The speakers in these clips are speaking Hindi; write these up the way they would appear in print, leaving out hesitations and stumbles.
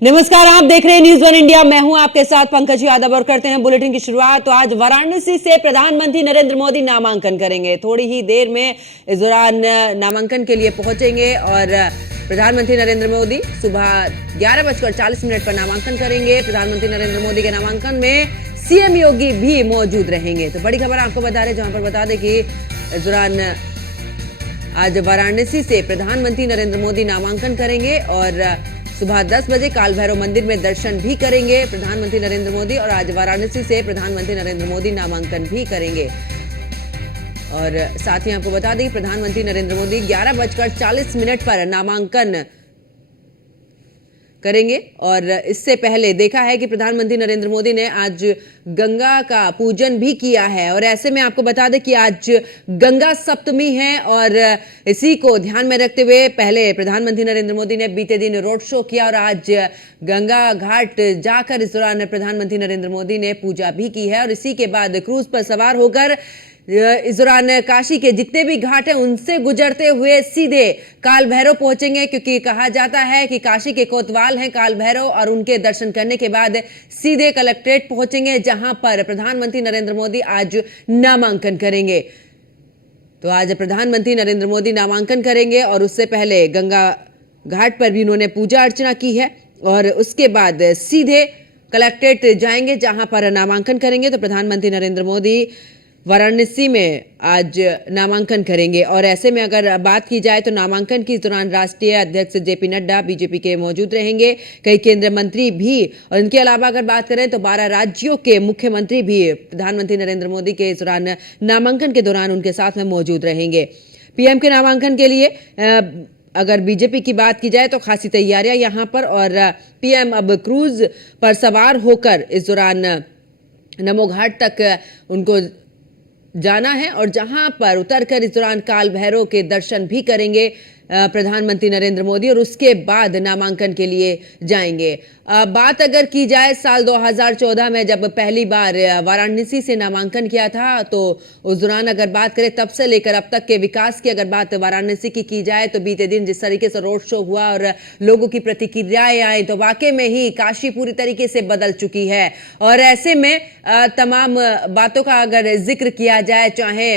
नमस्कार, आप देख रहे हैं न्यूज़ वन इंडिया। मैं हूं आपके साथ पंकज यादव और करते हैं बुलेटिन की शुरुआत। तो आज वाराणसी से प्रधानमंत्री नरेंद्र मोदी नामांकन करेंगे। थोड़ी ही देर में इस दौरान नामांकन के लिए पहुंचेंगे और प्रधानमंत्री नरेंद्र मोदी सुबह 11:40 पर नामांकन करेंगे। प्रधानमंत्री नरेंद्र मोदी के नामांकन में सीएम योगी भी मौजूद रहेंगे। तो बड़ी खबर आपको बता रहे, जहां पर बता दें कि इस दौरान आज वाराणसी से प्रधानमंत्री नरेंद्र मोदी नामांकन करेंगे और सुबह 10 बजे काल भैरव मंदिर में दर्शन भी करेंगे प्रधानमंत्री नरेंद्र मोदी। और आज वाराणसी से प्रधानमंत्री नरेंद्र मोदी नामांकन भी करेंगे। और साथ ही आपको बता दें, प्रधानमंत्री नरेंद्र मोदी 11:40 पर नामांकन करेंगे। और इससे पहले देखा है कि प्रधानमंत्री नरेंद्र मोदी ने आज गंगा का पूजन भी किया है। और ऐसे में आपको बता दें कि आज गंगा सप्तमी है और इसी को ध्यान में रखते हुए पहले प्रधानमंत्री नरेंद्र मोदी ने बीते दिन रोड शो किया और आज गंगा घाट जाकर इस दौरान प्रधानमंत्री नरेंद्र मोदी ने पूजा भी की है। और इसी के बाद क्रूज पर सवार होकर इस दौरान काशी के जितने भी घाट हैं उनसे गुजरते हुए सीधे काल भैरव पहुंचेंगे, क्योंकि कहा जाता है कि काशी के कोतवाल हैं काल भैरव। और उनके दर्शन करने के बाद सीधे कलेक्ट्रेट पहुंचेंगे, जहां पर प्रधानमंत्री नरेंद्र मोदी आज नामांकन करेंगे। तो आज प्रधानमंत्री नरेंद्र मोदी नामांकन करेंगे और उससे पहले गंगा घाट पर भी उन्होंने पूजा अर्चना की है और उसके बाद सीधे कलेक्ट्रेट जाएंगे, जहां पर नामांकन करेंगे। तो प्रधानमंत्री नरेंद्र मोदी वाराणसी में आज नामांकन करेंगे। और ऐसे में अगर बात की जाए तो नामांकन के दौरान राष्ट्रीय अध्यक्ष जेपी नड्डा बीजेपी के मौजूद रहेंगे, कई केंद्रीय मंत्री भी। और इनके अलावा अगर बात करें तो 12 राज्यों के मुख्यमंत्री भी प्रधानमंत्री नरेंद्र मोदी के इस दौरान नामांकन के दौरान उनके साथ में मौजूद रहेंगे। पीएम के नामांकन के लिए अगर बीजेपी की बात की जाए तो खासी तैयारियां यहां पर। और पीएम अब क्रूज पर सवार होकर इस दौरान नमो घाट तक उनको जाना है और जहां पर उतरकर इस दौरान काल भैरव के दर्शन भी करेंगे प्रधानमंत्री नरेंद्र मोदी और उसके बाद नामांकन के लिए जाएंगे। बात अगर की जाए साल 2014 में जब पहली बार वाराणसी से नामांकन किया था, तो उस दौरान अगर बात करें तब से लेकर अब तक के विकास की अगर बात वाराणसी की जाए तो बीते दिन जिस तरीके से रोड शो हुआ और लोगों की प्रतिक्रियाएं आई, तो वाकई में ही काशी पूरी तरीके से बदल चुकी है। और ऐसे में तमाम बातों का अगर जिक्र किया जाए, चाहे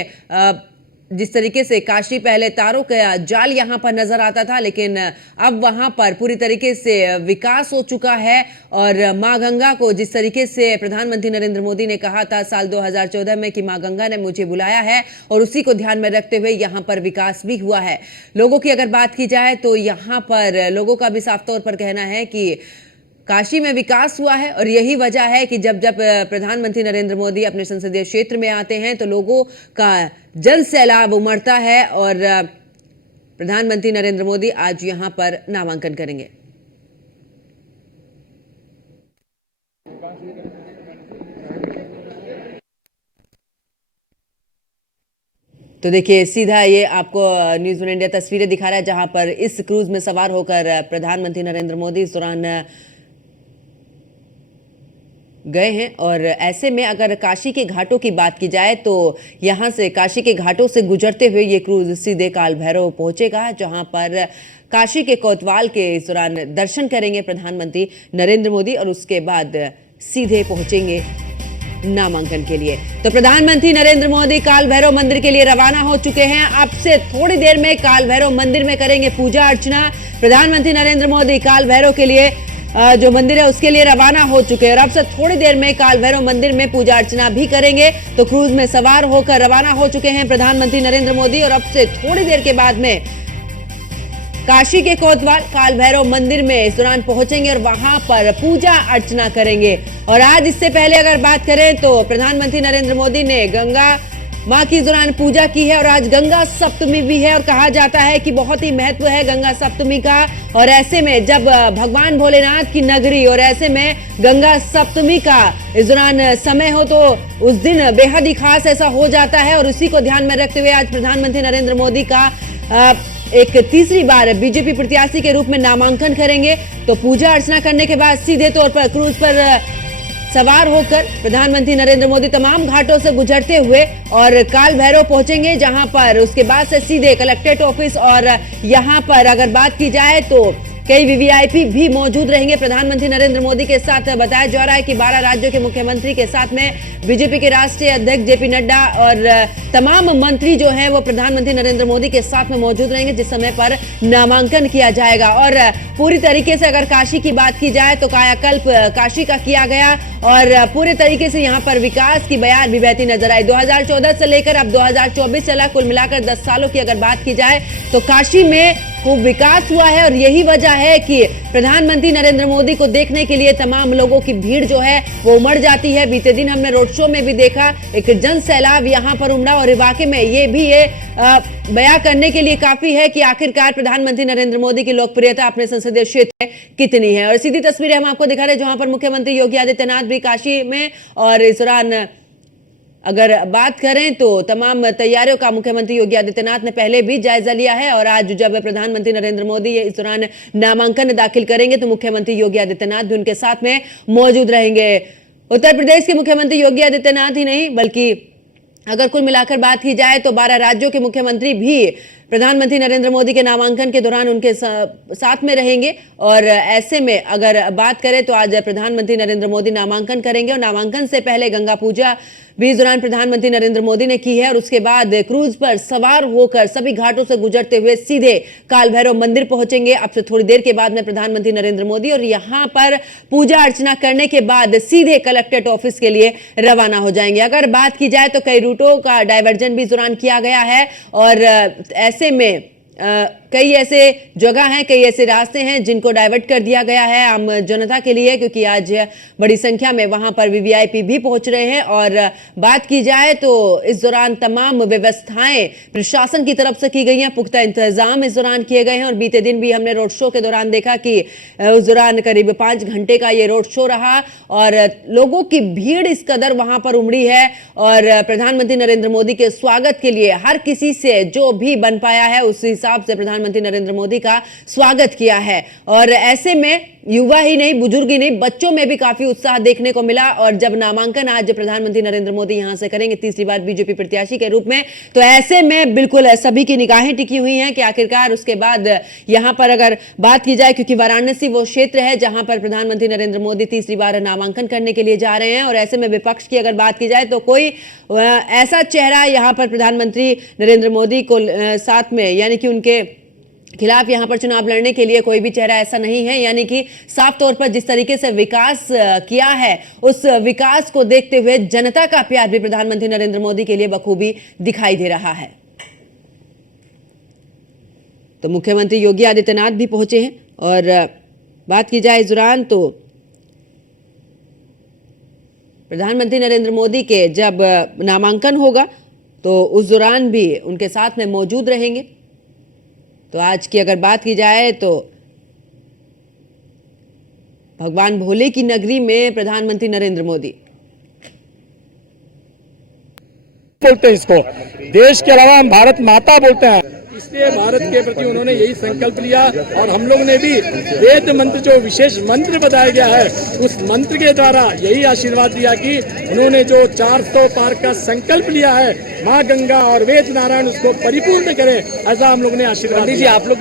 जिस तरीके से काशी पहले तारों का जाल यहां पर नजर आता था, लेकिन अब वहां पर पूरी तरीके से विकास हो चुका है। और मां गंगा को जिस तरीके से प्रधानमंत्री नरेंद्र मोदी ने कहा था साल 2014 में कि मां गंगा ने मुझे बुलाया है, और उसी को ध्यान में रखते हुए यहां पर विकास भी हुआ है। लोगों की अगर बात की जाए तो यहां पर लोगों का भी साफ तौर पर कहना है कि काशी में विकास हुआ है। और यही वजह है कि जब जब प्रधानमंत्री नरेंद्र मोदी अपने संसदीय क्षेत्र में आते हैं तो लोगों का जन सैलाब उमड़ता है। और प्रधानमंत्री नरेंद्र मोदी आज यहां पर नामांकन करेंगे। तो देखिए, सीधा ये आपको न्यूज़ वन इंडिया तस्वीरें दिखा रहा है, जहां पर इस क्रूज में सवार होकर प्रधानमंत्री नरेंद्र मोदी इस दौरान गए हैं। और ऐसे में अगर काशी के घाटों की बात की जाए तो यहां से काशी के घाटों से गुजरते हुए ये क्रूज सीधे काल भैरव पहुंचेगा, जहां पर काशी के कोतवाल के इस दौरान दर्शन करेंगे प्रधानमंत्री नरेंद्र मोदी और उसके बाद सीधे पहुंचेंगे नामांकन के लिए। तो प्रधानमंत्री नरेंद्र मोदी काल भैरव मंदिर के लिए रवाना हो चुके हैं। अब से थोड़ी देर में काल भैरव मंदिर में करेंगे पूजा अर्चना। प्रधानमंत्री नरेंद्र मोदी काल भैरव के लिए जो मंदिर है उसके लिए रवाना हो चुके हैं और अब से थोड़ी देर में काल भैरव मंदिर में पूजा अर्चना भी करेंगे। तो क्रूज में सवार होकर रवाना हो चुके हैं प्रधानमंत्री नरेंद्र मोदी और अब से थोड़ी देर के बाद में काशी के कोतवाल काल भैरव मंदिर में इस दौरान पहुंचेंगे और वहां पर पूजा अर्चना करेंगे। और आज इससे पहले अगर बात करें तो प्रधानमंत्री नरेंद्र मोदी ने गंगा मां की इस दौरान पूजा की है और आज गंगा सप्तमी भी है। और कहा जाता है कि बहुत ही महत्व है गंगा सप्तमी का। और ऐसे में जब भगवान भोलेनाथ की नगरी और ऐसे में गंगा सप्तमी का इस दौरान समय हो तो उस दिन बेहद ही खास ऐसा हो जाता है। और उसी को ध्यान में रखते हुए आज प्रधानमंत्री नरेंद्र मोदी का एक तीसरी बार बीजेपी प्रत्याशी के रूप में नामांकन करेंगे। तो पूजा अर्चना करने के बाद सीधे तौर पर क्रूज पर सवार होकर प्रधानमंत्री नरेंद्र मोदी तमाम घाटों से गुजरते हुए और काल भैरव पहुंचेंगे, जहां पर उसके बाद से सीधे कलेक्ट्रेट ऑफिस और यहां पर अगर बात की जाए तो कई वीवीआईपी भी मौजूद रहेंगे प्रधानमंत्री नरेंद्र मोदी के साथ। बताया जा रहा है कि 12 राज्यों के मुख्यमंत्री के साथ में बीजेपी के राष्ट्रीय अध्यक्ष जेपी नड्डा और तमाम मंत्री जो है वो प्रधानमंत्री नरेंद्र मोदी के साथ में मौजूद रहेंगे जिस समय पर नामांकन किया जाएगा। और पूरी तरीके से अगर काशी की बात की जाए तो कायाकल्प काशी का किया गया और पूरे तरीके से यहां पर विकास की बयार भी बहती नजर आई। 2014 से लेकर अब 2024 चला, कुल मिलाकर 10 सालों की अगर बात की जाए तो काशी में खूब विकास हुआ है और यही वजह है कि प्रधानमंत्री नरेंद्र मोदी को देखने के लिए तमाम लोगों की भीड़ जो है वो उमड़ जाती है। बीते दिन हमने रोड शो में भी देखा एक जन सैलाब यहां पर उमड़ा और वाकई में ये भी बयां करने के लिए काफी है कि आखिरकार प्रधानमंत्री नरेंद्र मोदी की लोकप्रियता अपने संसदीय क्षेत्र में कितनी है। और सीधी तस्वीरें हम आपको दिखा रहे हैं जहां पर मुख्यमंत्री योगी आदित्यनाथ भी काशी में, और इस दौरान अगर बात करें तो तमाम तैयारियों का मुख्यमंत्री योगी आदित्यनाथ ने पहले भी जायजा लिया है और आज जब प्रधानमंत्री नरेंद्र मोदी इस दौरान नामांकन दाखिल करेंगे तो मुख्यमंत्री योगी आदित्यनाथ भी उनके साथ में मौजूद रहेंगे। उत्तर प्रदेश के मुख्यमंत्री योगी आदित्यनाथ ही नहीं बल्कि अगर कुल मिलाकर बात की जाए तो 12 राज्यों के मुख्यमंत्री भी प्रधानमंत्री नरेंद्र मोदी के नामांकन के दौरान उनके साथ में रहेंगे। और ऐसे में अगर बात करें तो आज प्रधानमंत्री नरेंद्र मोदी नामांकन करेंगे और नामांकन से पहले गंगा पूजा भी इस दौरान प्रधानमंत्री नरेंद्र मोदी ने की है और उसके बाद क्रूज पर सवार होकर सभी घाटों से गुजरते हुए सीधे काल भैरव मंदिर पहुंचेंगे अब से थोड़ी देर के बाद में प्रधानमंत्री नरेंद्र मोदी, और यहां पर पूजा अर्चना करने के बाद सीधे कलेक्ट्रेट ऑफिस के लिए रवाना हो जाएंगे। अगर बात की जाए तो कई रूटों का डायवर्जन भी इस दौरान किया गया है और ऐसे में कई ऐसे जगह हैं, कई ऐसे रास्ते हैं जिनको डाइवर्ट कर दिया गया है आम जनता के लिए, क्योंकि आज बड़ी संख्या में वहां पर वीवीआईपी भी पहुंच रहे हैं। और बात की जाए तो इस दौरान तमाम व्यवस्थाएं प्रशासन की तरफ से की गई हैं, पुख्ता इंतजाम इस दौरान किए गए हैं। और बीते दिन भी हमने रोड शो के दौरान देखा कि उस दौरान करीब 5 घंटे का ये रोड शो रहा और लोगों की भीड़ इस कदर वहां पर उमड़ी है और प्रधानमंत्री नरेंद्र मोदी के स्वागत के लिए हर किसी से जो भी बन पाया है उस हिसाब से प्रधानमंत्री नरेंद्र मोदी का स्वागत किया है। और ऐसे में युवा ही नहीं, बुजुर्ग ही नहीं, बच्चों में भी काफी उत्साह देखने को मिला। और जब नामांकन आज प्रधानमंत्री नरेंद्र मोदी यहां से करेंगे तीसरी बार बीजेपी प्रत्याशी के रूप में, तो ऐसे में बिल्कुल सभी की निगाहें टिकी हुई हैं कि आखिरकार उसके बाद यहां पर अगर बात की जाए, क्योंकि वाराणसी वो क्षेत्र है जहां पर प्रधानमंत्री नरेंद्र मोदी तीसरी बार नामांकन करने के लिए जा रहे हैं। और ऐसे में विपक्ष की अगर बात की जाए तो कोई ऐसा चेहरा यहां पर प्रधानमंत्री नरेंद्र मोदी को साथ में यानी कि उनके खिलाफ यहां पर चुनाव लड़ने के लिए कोई भी चेहरा ऐसा नहीं है। यानी कि साफ तौर पर जिस तरीके से विकास किया है उस विकास को देखते हुए जनता का प्यार भी प्रधानमंत्री नरेंद्र मोदी के लिए बखूबी दिखाई दे रहा है। तो मुख्यमंत्री योगी आदित्यनाथ भी पहुंचे हैं और बात की जाए इस दौरान तो प्रधानमंत्री नरेंद्र मोदी के जब नामांकन होगा तो उस दौरान भी उनके साथ में मौजूद रहेंगे। तो आज की अगर बात की जाए तो भगवान भोले की नगरी में प्रधानमंत्री नरेंद्र मोदी बोलते हैं, इसको देश के अलावा हम भारत माता बोलते हैं, इसलिए भारत के प्रति उन्होंने यही संकल्प लिया। और हम लोग ने भी वेद मंत्र जो विशेष मंत्र बताया गया है उस मंत्र के द्वारा यही आशीर्वाद दिया कि उन्होंने जो 400 पार का संकल्प लिया है माँ गंगा और वेद नारायण उसको परिपूर्ण करे, ऐसा हम लोग ने आशीर्वाद दिया। आप लोग